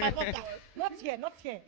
my bunker. Not here, not here.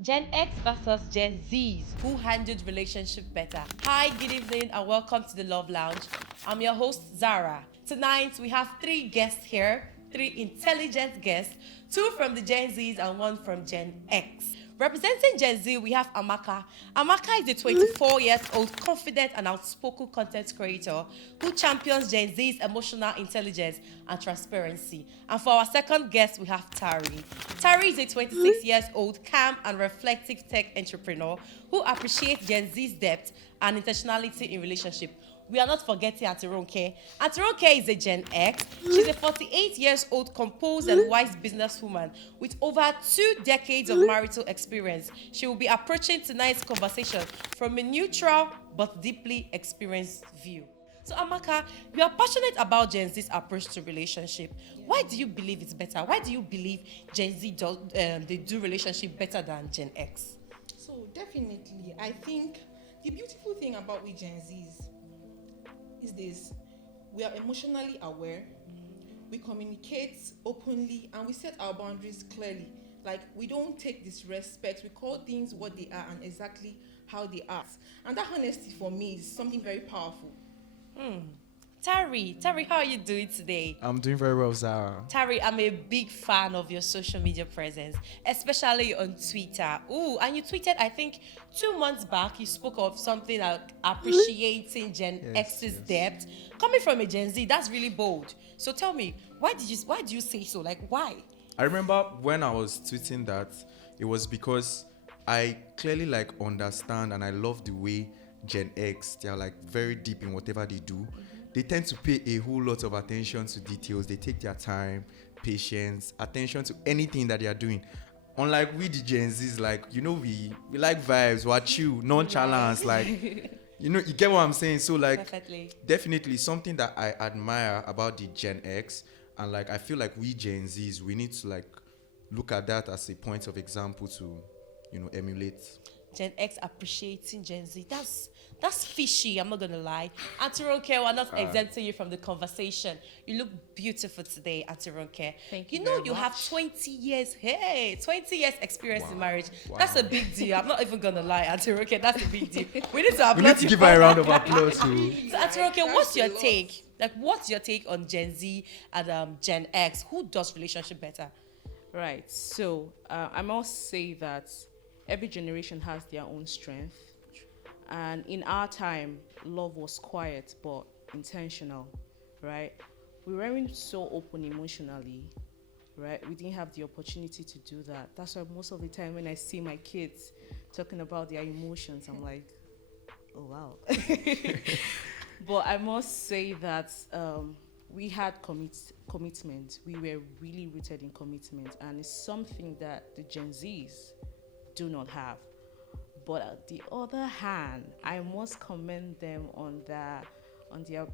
Gen X versus Gen Zs. Who handled relationship better? Hi, good evening, and welcome to the Love Lounge. I'm your host, Zara. Tonight, we have three guests here, three intelligent guests, two from the Gen Zs and one from Gen X. Representing Gen Z, we have Amaka. Amaka is a 24-year-old confident and outspoken content creator who champions Gen Z's emotional intelligence and transparency. And for our second guest, we have Tari. Tari is a 26-year-old calm and reflective tech entrepreneur who appreciates Gen Z's depth and intentionality in relationship. We are not forgetting Atironke. Atironke is a Gen X. She's a 48 years old composed and wise businesswoman with over 2 decades of marital experience. She will be approaching tonight's conversation from a neutral but deeply experienced view. So Amaka, you are passionate about Gen Z's approach to relationship. Why do you believe it's better? Why do you believe Gen Z they do relationship better than Gen X? So definitely, I think the beautiful thing about we Gen Zs is this: we are emotionally aware, we communicate openly, and we set our boundaries clearly. Like, we don't take disrespect, we call things what they are and exactly how they are. And that honesty for me is something very powerful. Tari, how are you doing today? I'm doing very well, Zara. Tari, I'm a big fan of your social media presence, especially on Twitter. Ooh, and you tweeted, I think, 2 months back, you spoke of something like appreciating Gen X's depth. Coming from a Gen Z, that's really bold. So tell me, why do you say so? Like, why? I remember when I was tweeting that, it was because I clearly understand and I love the way Gen X, they are very deep in whatever they do. They tend to pay a whole lot of attention to details. They take their time, patience, attention to anything that they are doing. Unlike we the Gen Zs, we like vibes, we're chill, nonchalance, you get what I'm saying? So Perfectly. definitely something that I admire about the Gen X, and I feel like we Gen Zs, we need to look at that as a point of example to, emulate. Gen X appreciating Gen Z. That's fishy, I'm not gonna lie. Atironke, we're not exempting you from the conversation. You look beautiful today, Atironke. Thank You you know very you much. have 20 years, 20 years experience in marriage. Wow. That's a big deal. I'm not even gonna lie, Atironke, that's a big deal. We need to applaud We need to you give for her a that. round of applause too. So Atironke, what's Thanks your a lot. take? What's your take on Gen Z and Gen X? Who does relationship better? Right. So I must say that every generation has their own strength. And in our time, love was quiet but intentional, right? We weren't so open emotionally, right? We didn't have the opportunity to do that. That's why most of the time when I see my kids talking about their emotions, I'm like, oh, wow. But I must say that we had commitment. We were really rooted in commitment, and it's something that the Gen Zs do not have. But on the other hand, I must commend them on their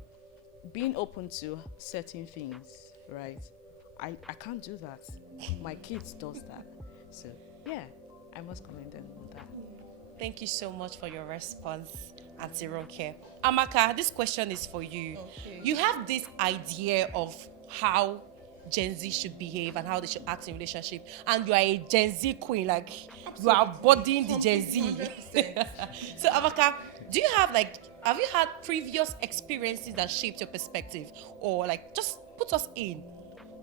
being open to certain things, right? I can't do that. My kids does that. So yeah, I must commend them on that. Thank you so much for your response, Atironke. Amaka, this question is for you. Okay. You have this idea of how Gen Z should behave and how they should act in relationship, and you are a Gen Z queen, you are bodying the Gen Z. 100%. So Amaka, have you had previous experiences that shaped your perspective, or just put us in?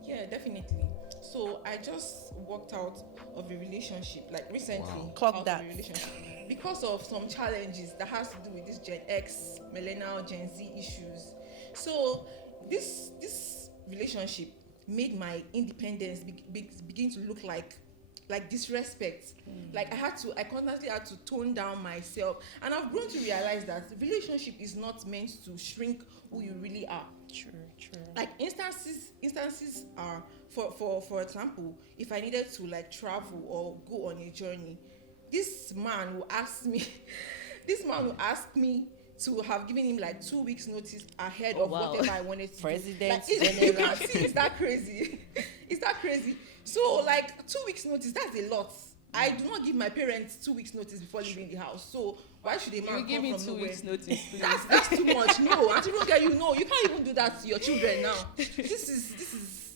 Yeah, definitely. So I just walked out of a relationship, recently. Wow. Clock out of that. a relationship because of some challenges that has to do with this Gen X, millennial, Gen Z issues. So this relationship made my independence begin to look like disrespect. I constantly had to tone down myself, and I've grown to realize that relationship is not meant to shrink who you really are. True. Instances are, for example, if I needed to travel or go on a journey, this man will ask me to have given him 2 weeks notice ahead of wow. whatever I wanted to President, do. You general. can see, it's that crazy. It's that crazy. So 2 weeks notice, that's a lot. I do not give my parents 2 weeks notice before leaving the house. So why should a man You give come me from 2 nowhere? weeks notice, please. That's too much. No, Auntie Ronke, you can't even do that to your children now. This is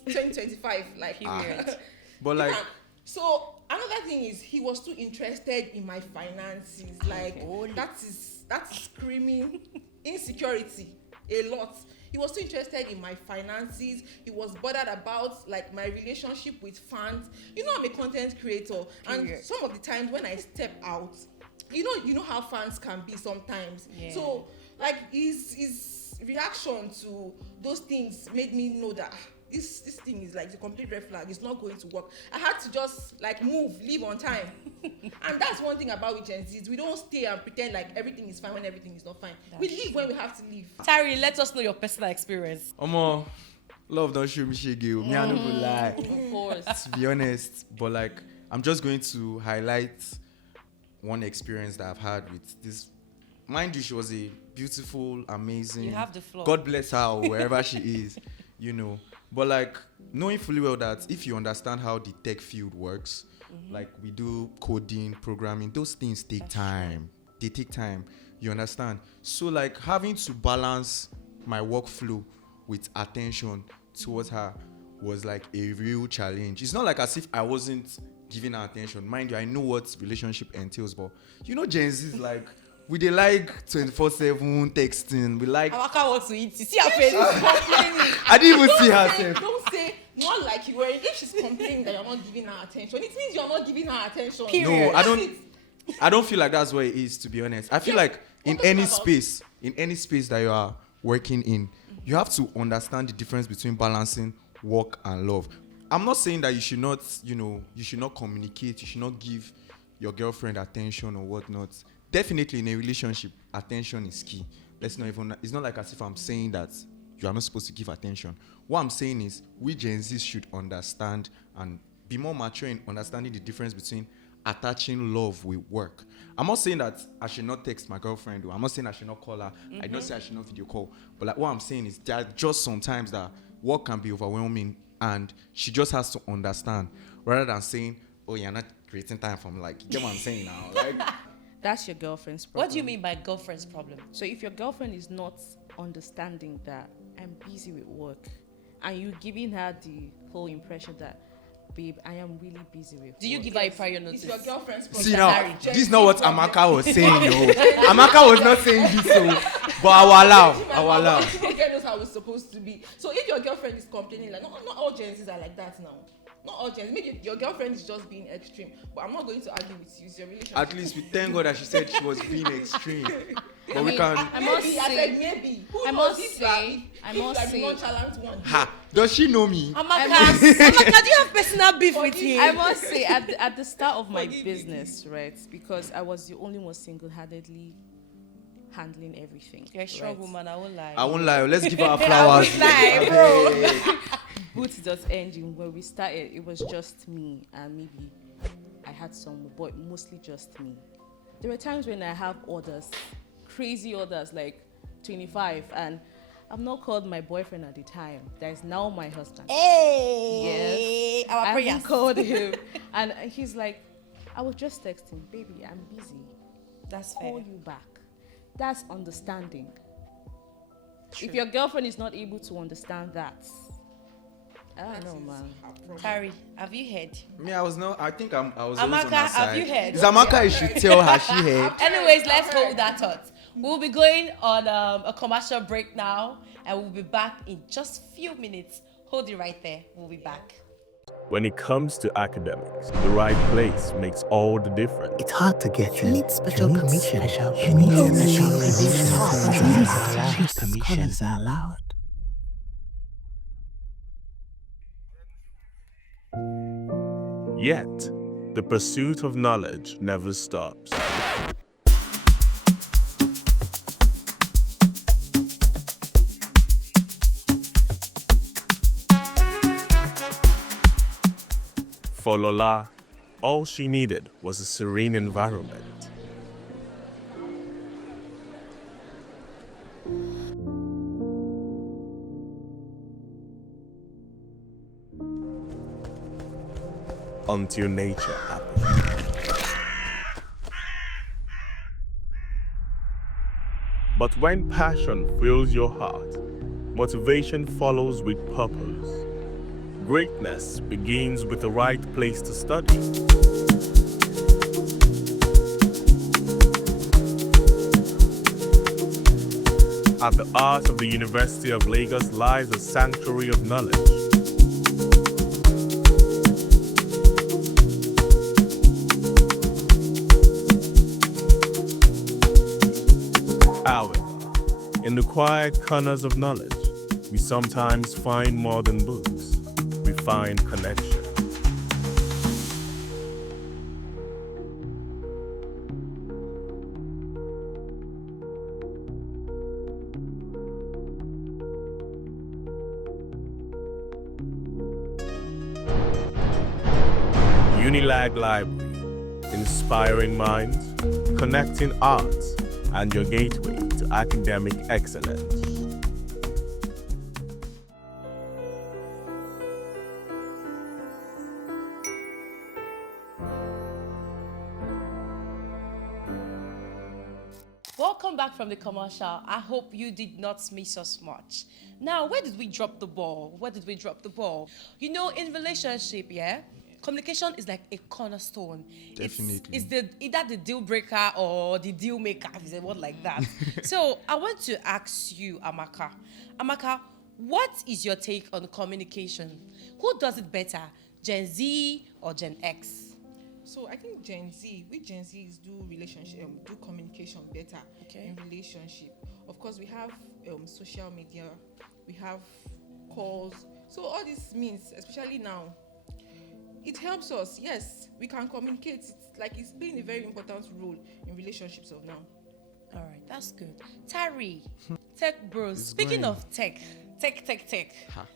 2025. Period. But like, So another thing is he was too interested in my finances. Like that's screaming insecurity a lot. He was too interested in my finances. He was bothered about like my relationship with fans. You know, I'm a content creator, and some of the times when I step out, you know how fans can be sometimes. Yeah. So like his reaction to those things made me know that this thing is like the complete red flag. It's not going to work. I had to just like leave on time. And that's one thing about with Gen Zs. We don't stay and pretend like everything is fine when everything is not fine. We leave when we have to leave. Tari, let us know your personal experience. Omo, love don't show me shege. Me I no go lie. Of course. To be honest, but like I'm just going to highlight one experience that I've had with this. Mind you, she was a beautiful, amazing. You have the floor. God bless her wherever she is, you know. But like knowing fully well that if you understand how the tech field works, like we do coding, programming, those things take time. They take time. You understand? So like having to balance my workflow with attention towards her was like a real challenge. It's not like as if I wasn't giving her attention. Mind you, I know what relationship entails, but you know Gen Z is like we dey like 24/7 texting. We like Amaka wants to eat. You see her face? I didn't even see herself. Don't say not like you were. If she's complaining that you're not giving her attention, it means you're not giving her attention. Period. No, I don't feel like that's what it is, to be honest. I feel like in any space that you are working in, you have to understand the difference between balancing work and love. I'm not saying that you should not communicate, you should not give your girlfriend attention or whatnot. Definitely in a relationship, attention is key. It's not like as if I'm saying that you are not supposed to give attention. What I'm saying is we Gen Z should understand and be more mature in understanding the difference between attaching love with work. I'm not saying that I should not text my girlfriend, or I'm not saying I should not call her. I don't say I should not video call. But like what I'm saying is there are just sometimes that work can be overwhelming and she just has to understand rather than saying, oh, you're not creating time for me. Like, you get what I'm saying now? Like, That's your girlfriend's problem. What do you mean by girlfriend's problem? So if your girlfriend is not understanding that I'm busy with work, and you giving her the whole impression that, babe, I am really busy with Do you work. give her a prior notice? It's your girlfriend's problem. see now, this is not what Amaka was saying, no. Amaka was not saying this, so, but I will allow. Girl knows how it's supposed to be. So if your girlfriend is complaining, like not all Gen Zs are like that now. Not all Gen Z. Maybe your girlfriend is just being extreme. But I'm not going to argue with you. It's your relationship. At least we thank God that she said she was being extreme. But we mean, can. I must Maybe, I say- said maybe. Who I knows must if say- I you are must the say- nonchalant one. Ha! Does she know me? Amaka, do you have personal beef with him? I must say, at the start of my Forgive me. business, right, because I was the only one single-handedly handling everything. You're a strong right? woman, I won't lie. I won't lie. Let's give her flowers. lie, bro. Boots.ng, when we started, it was just me, and maybe I had some, but mostly just me. There were times when I have orders, crazy orders, like 25, and I've not called my boyfriend at the time. That is now my husband. Hey, Yes. our I prayers. haven't called him, and he's like, I was just texting, baby, I'm busy. That's Call fair. you back. That's understanding. If your girlfriend is not able to understand that, I don't know, man. Tari, have you heard? Me, I was not. I think I was always Amaka, on her side. have you heard? It's Amaka. You should tell her she heard. Anyways, let's hold that thought. We'll be going on a commercial break now, and we'll be back in just a few minutes. Hold it right there. We'll be back. When it comes to academics, the right place makes all the difference. It's hard to get in. You need special permission. You need special permission. Scholars are allowed. Yet, the pursuit of knowledge never stops. For Lola, all she needed was a serene environment. Until nature happened. But when passion fills your heart, motivation follows with purpose. Greatness begins with the right place to study. At the heart of the University of Lagos lies a sanctuary of knowledge. However, in the quiet corners of knowledge, we sometimes find more than books. We find connection. Unilag Library, inspiring minds, connecting arts, and your gateway to academic excellence. Welcome back from the commercial. I hope you did not miss us much. Now, where did we drop the ball? Where did we drop the ball? You know, in relationship, yeah, communication is like a cornerstone. Definitely. It's either the deal breaker or the deal maker, if it's a word like that. So I want to ask you, Amaka. Amaka, what is your take on communication? Who does it better, Gen Z or Gen X? So I think Gen Zs do relationship, do communication better in relationship. Of course, we have social media, we have calls. So all this means, especially now, it helps us. Yes, we can communicate. It's playing a very important role in relationships of now. All right, that's good. Tari, tech bros. It's Speaking going. of tech. Ha.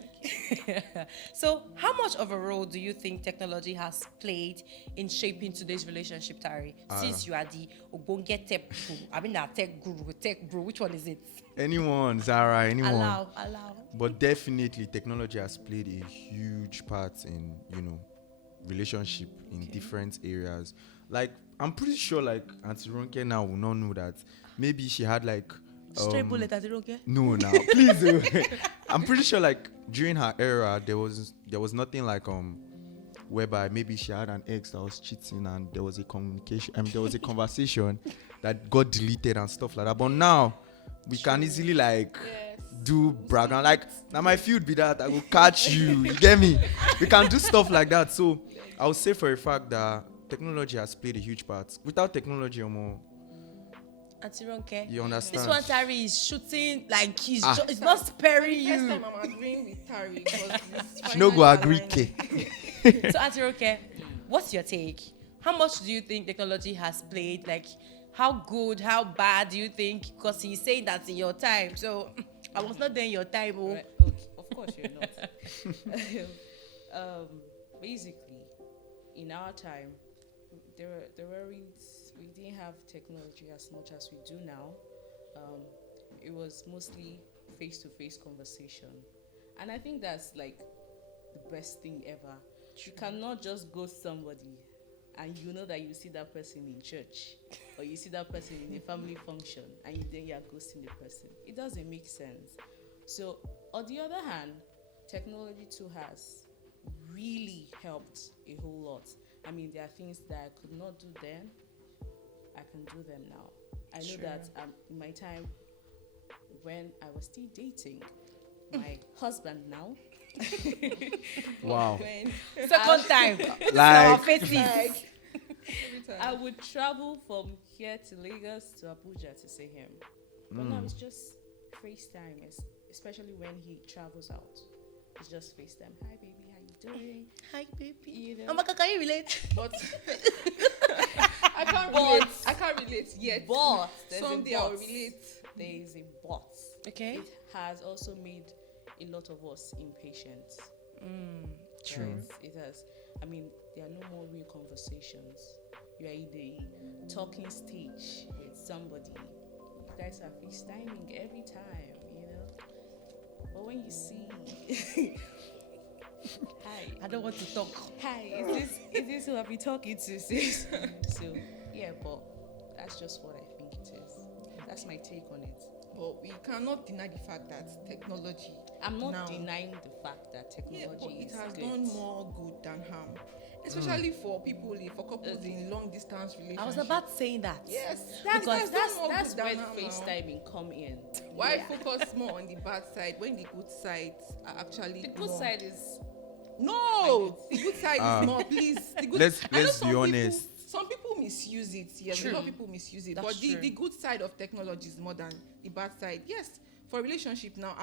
So, how much of a role do you think technology has played in shaping today's relationship, Tari? Since you are the Ogbonge tech guru, tech guru, tech bro, which one is it? Anyone, Zara, anyone. Allow. But definitely, technology has played a huge part in, relationship in different areas. Like, I'm pretty sure, Auntie Ronke now will not know that maybe she had, Straight bullet, I don't care. No, now, please. I'm pretty sure, during her era, there was nothing whereby maybe she had an ex that was cheating and there was a conversation that got deleted and stuff like that. But now, we can easily, do brag and now my field be that I will catch you. You get me? We can do stuff like that. So I would say for a fact that technology has played a huge part. Without technology, Auntie Ronke, you understand? this one Tari is shooting it's not sparing First you. time I'm agreeing with Tari because it's She no go finally agree, aligning. K. So, Auntie Ronke, what's your take? How much do you think technology has played? How good, how bad do you think? Because he's saying that in your time. So, I was not there in your time. Oh. Right, okay, of course you're not. Basically, in our time, we didn't have technology as much as we do now. It was mostly face-to-face conversation, and I think that's the best thing ever. You cannot just ghost somebody, and you know that you see that person in church, or you see that person in a family function, and then you are ghosting the person. It doesn't make sense. So, on the other hand, technology too has really helped a whole lot. I mean, there are things that I could not do then, I can do them now. I know that in my time, when I was still dating my husband now, Wow. Second time. Like- Our faces. Every time. I would travel from here to Lagos to Abuja to see him. But now it's just FaceTime, especially when he travels out. It's just FaceTime. Hi, baby, how you doing? Hi, baby. You know? Amaka, can you relate? But I can't relate yet. But there's Someday a I'll but. relate. There is a but. Okay. It has also made a lot of us impatient. True. Right? It has. I mean, there are no more real conversations. You are in the talking stage with somebody. You guys are FaceTiming every time, But when you see, hi, I don't want to talk. hi, is this who I've been talking to? Sis? So yeah, but that's just what I think it is. That's my take on it. But we cannot deny the fact that technology I'm not now. denying the fact that Yeah, but technology it is has good. done more good than harm, especially for couples in long distance relationships. I was about saying that. Yes, That's because that's good where than harm now. FaceTiming come in. Why focus more on the bad side when the good sides are actually The good more? side is No, the good side is more. Please, the good. Let's I know be some people- honest. Some people misuse it. Yes, a lot of people misuse it. That's But true. the good side of technology is more than the bad side. Yes, for a relationship now,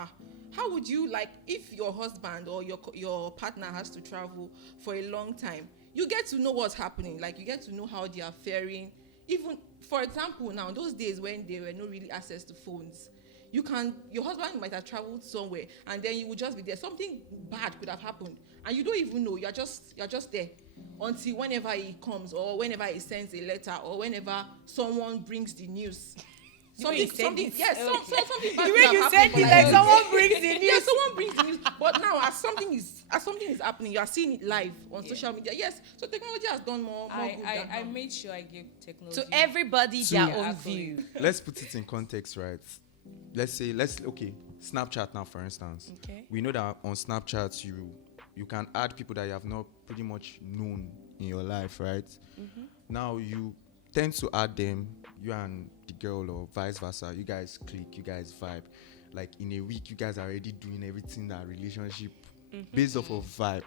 how would you like if your husband or your partner has to travel for a long time? You get to know what's happening. Like you get to know how they are faring. Even for example, now those days when there were no really access to phones, your husband might have traveled somewhere and then you would just be there. Something bad could have happened and you don't even know. You're just there until whenever he comes or whenever he sends a letter or whenever someone brings the news. Something bad The could way have you happened, said but it, like I- someone brings the yeah, news. someone brings the news. But now, as something is happening, you are seeing it live on social media. Yes, so technology has done more good than I harm. made sure I gave technology To everybody, their own accolade. view. Let's put it in context, right? Okay, Snapchat now, for instance. Okay. We know that on Snapchat you can add people that you have not pretty much known in your life, right? Now you tend to add them, you and the girl or vice versa. You guys click, you guys vibe. Like in a week, you guys are already doing everything that relationship based off of vibe.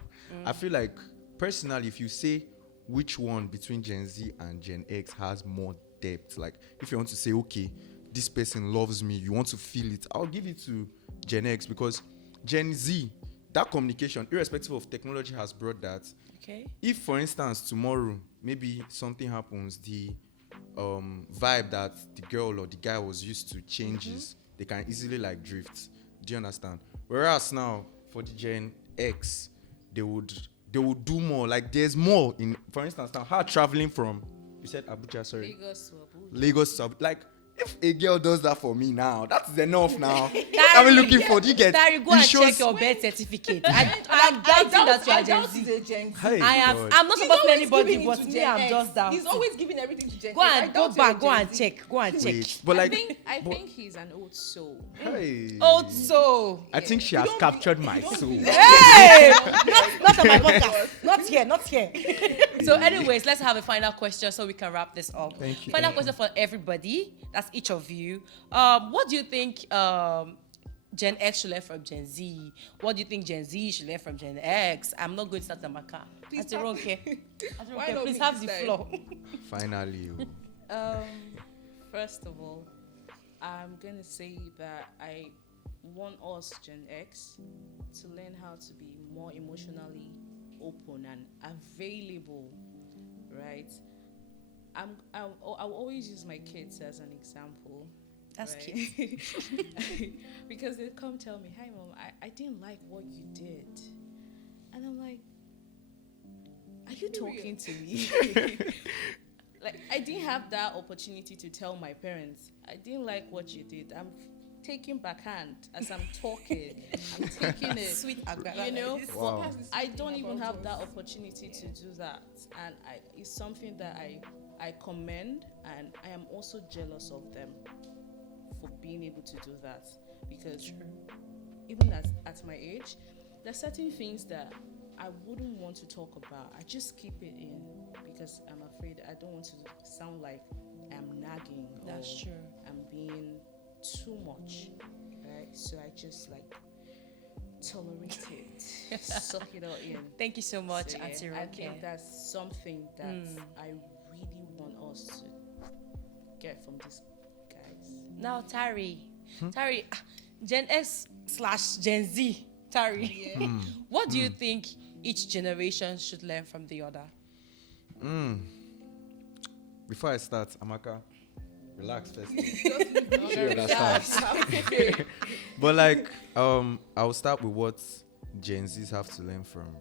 I feel like personally, if you say which one between Gen Z and Gen X has more depth, like if you want to say, okay, this person loves me, you want to feel it, I'll give it to Gen X because Gen Z, that communication, irrespective of technology, has brought that. Okay. If, for instance, tomorrow maybe something happens, the vibe that the girl or the guy was used to changes, they can easily like drift. Do you understand? Whereas now for the Gen X, they would do more. Like there's more in. For instance, now her traveling from, you said Abuja, sorry, Lagos to like. If a girl does that for me now, that's enough now. I'm looking for. Do you get? Dari, go it and shows- check your birth certificate. I'm doubting that you are Gen Z. he's a Gen Z. Hey, I'm God. not He's supposed to always anybody, giving it but to me, Gen I'm X. just down. He's always giving everything to Gen Go X. I and doubt go you're back. Go Gen and Z. check. Go and check. Wait, but like, I but- think he's an old soul. hey. Old soul. I think she has captured my soul. Hey, not on my podcast. Not here. Not here. So, anyways, let's have a final question so we can wrap this up. Thank you. Final question for everybody. That's each of you. What do you think Gen X should learn from Gen Z? What do you think Gen Z should learn from Gen X? I'm not going to start Amaka. Please Please Why not Please me have the this time? floor. Finally, First of all, I'm gonna say that I want us Gen X to learn how to be more emotionally open and available, right? I'll always use my kids as an example. That's right? Because they come tell me, "Hi, mom, I didn't like what you did," and I'm like, "Are you talking to me?" Like, I didn't have that opportunity to tell my parents, "I didn't like what you did." I'm taking backhand as I'm talking. I'm taking it, Sweet you know. Wow. I don't even have that opportunity to do that, and it's something that I commend, and I am also jealous of them for being able to do that, because even at my age, there's certain things that I wouldn't want to talk about. I just keep it in because I'm afraid I don't want to sound like I'm nagging. That's or true. I'm being too much, right? So I just like tolerate it, suck it all in. Thank you so much, So, yeah, Auntie I Roke. think that's something that I really want us to get from these guys. Now, Tari, Gen X / Gen Z, Tari. What do you think each generation should learn from the other? Before I start, Amaka, relax first. Sure, understand. But like, I will start with what Gen Zs have to learn from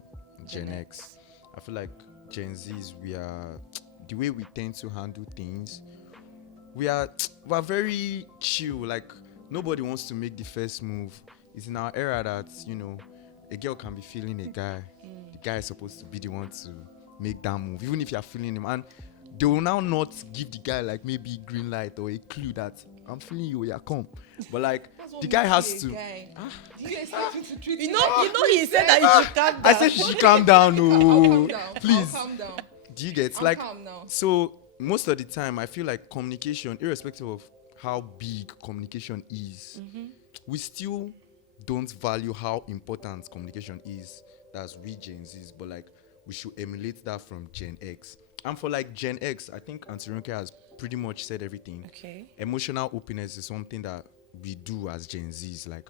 Gen X. I feel like Gen Zs, we are the way we tend to handle things. We're very chill. Like nobody wants to make the first move. It's in our era that a girl can be feeling a guy. The guy is supposed to be the one to make that move, even if you're feeling him. And they will now not give the guy like maybe green light or a clue that I'm feeling you. Yeah, come. But like, That's what the guy makes has you a to. guy. Do you expect me to treat You know, he said that you should calm down. I said she should calm down. I'll No, calm down. please. I'll calm down. Do you get I'm like? calm now. So most of the time, I feel like communication, irrespective of how big communication is, we still don't value how important communication is. That's we Gen Zs, but like we should emulate that from Gen X. And for like Gen X, I think Auntie Ronke has pretty much said everything. Okay. Emotional openness is something that we do as Gen Zs. Like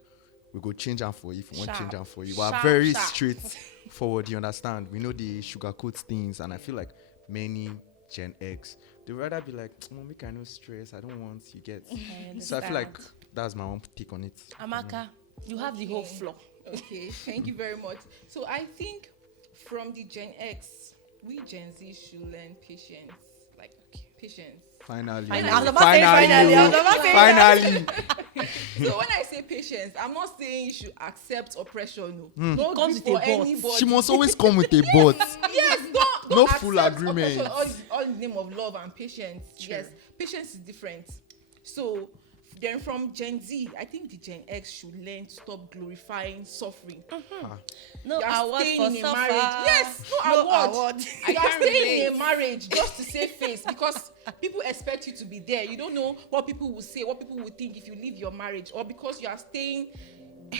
we go change them for you if we want to change them for you. We are Sharp, very sharp. straightforward. You understand? We know the sugarcoat things, and I feel like many Gen X they rather be like, "Oh, make I no stress. I don't want you get." So I feel like that's my own take on it. Amaka, you have the whole floor. Okay, thank you very much. So I think from the Gen X, we Gen Z should learn patience. Like patience. Finally, I oh, was about to say finally, I was about to say finally. So when I say patience, I'm not saying you should accept oppression. No, no Comes grief with a for but. anybody. She must always come with a but. Yes, don't No accept full agreement. oppression all in the name of love and patience. Yes, patience is different. So then from Gen Z, I think the Gen X should learn to stop glorifying suffering. No You are award staying for in a suffer. marriage. Yes, no award. I You are can't staying in relate. a marriage just to save face because people expect you to be there. You don't know what people will say, what people will think if you leave your marriage, or because you are staying,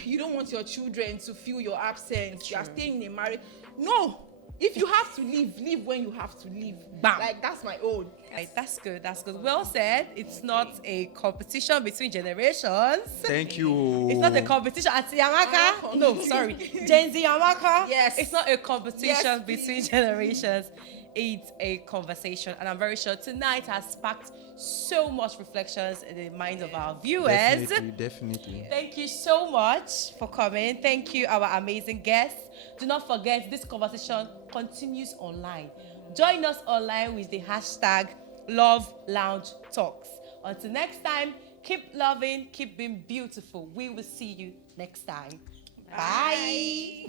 you don't want your children to feel your absence. You are staying in a marriage. No, if you have to leave when you have to leave. Bam. Like that's my own. Right, that's good. That's good. Well said. It's not a competition between generations. Thank you. It's not a competition. Auntie Amaka. No, sorry. Gen Z Amaka. Yes. It's not a competition Yes, between please. generations. It's a conversation. And I'm very sure tonight has sparked so much reflections in the minds of our viewers. Definitely. Thank you so much for coming. Thank you, our amazing guests. Do not forget, this conversation continues online. Join us online with the hashtag Love Lounge Talks. Until next time, keep loving, keep being beautiful. We will see you next time. Bye.